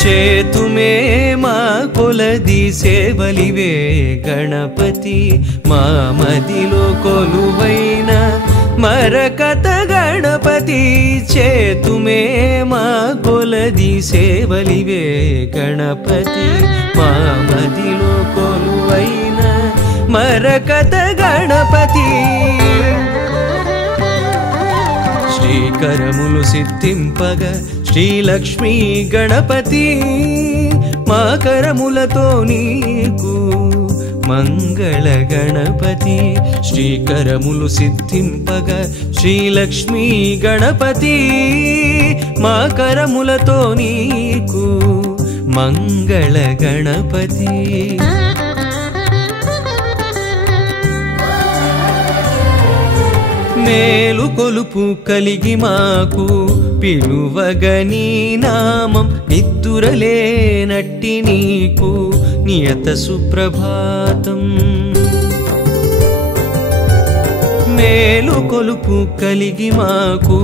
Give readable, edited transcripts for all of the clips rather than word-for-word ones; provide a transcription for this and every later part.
చేతుమే మా కొలది సేవలివే గణపతి మా మదిలో కొలువైన మరకత గణపతి చేతుమే మా కొలది సేవలివే గణపతి మా మదిలో కొలువైన మరకత గణపతి శ్రీకరములు సిద్ధింపగ శ్రీలక్ష్మీ గణపతి మా కరములతో నీకు మంగళ గణపతి శ్రీకరములు సిద్ధింపగ శ్రీలక్ష్మీ గణపతి మా కరములతో నీకు మంగళ గణపతి మేలు కొలుపు కలిగి మాకు పిలువగని నామం నిద్దురలేనట్టి నీకు నియత సుప్రభాతం మేలు కొలుపు కలిగి మాకు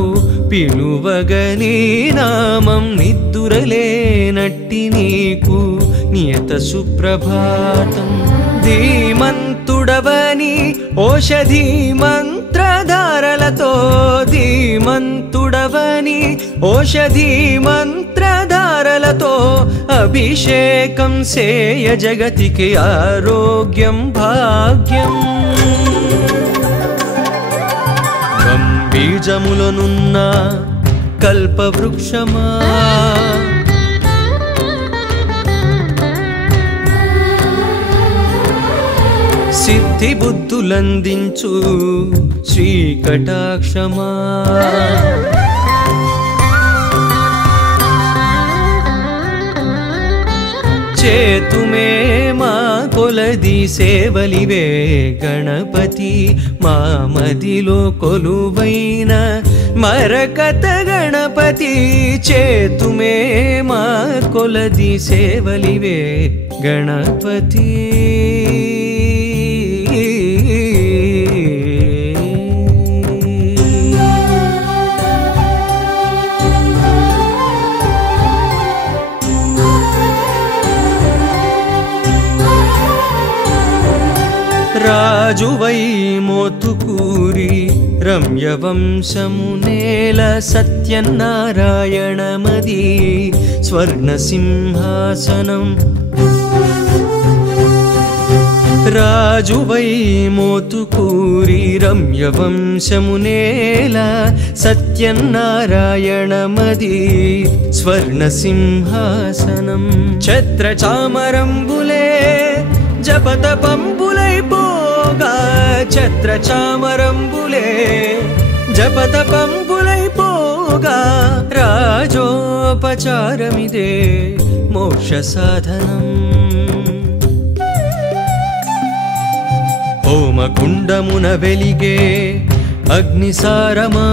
పిలువగని నామం నిద్దురలేనట్టి నీకు నియత సుప్రభాతం ధీమంతుడవని ఓషధి మంత్రధారలతో ధీమంతుడవని ఓషధి మంత్రధారలతో అభిషేకం సేయ జగతికి ఆరోగ్యం భాగ్యం బీజములనున్న కల్పవృక్షమా సిద్ధి బుద్ధులందించు శ్రీకటాక్షమా చేతుమే మా కొలది సేవలివే గణపతి మా మదిలో కొలువైన మరకత గణపతి చేతుమే మా కొలది సేవలివే గణపతి రాజువై మోతుకూరి రమ్యవంశమునేల సత్యనారాయణమది స్వర్ణసింహాసనం రాజువై మోతుకూరి రమ్యవంశమునేల సత్యనారాయణమది స్వర్ణసింహాసనం ఛత్రచామరంబులే జపతపంబులై పోగా ఛత్రచామరంబులే జపతపంబులై పోగా రాజోపచారమిదే మోక్ష సాధనం హోమకుండమున వెలిగే అగ్నిసారమా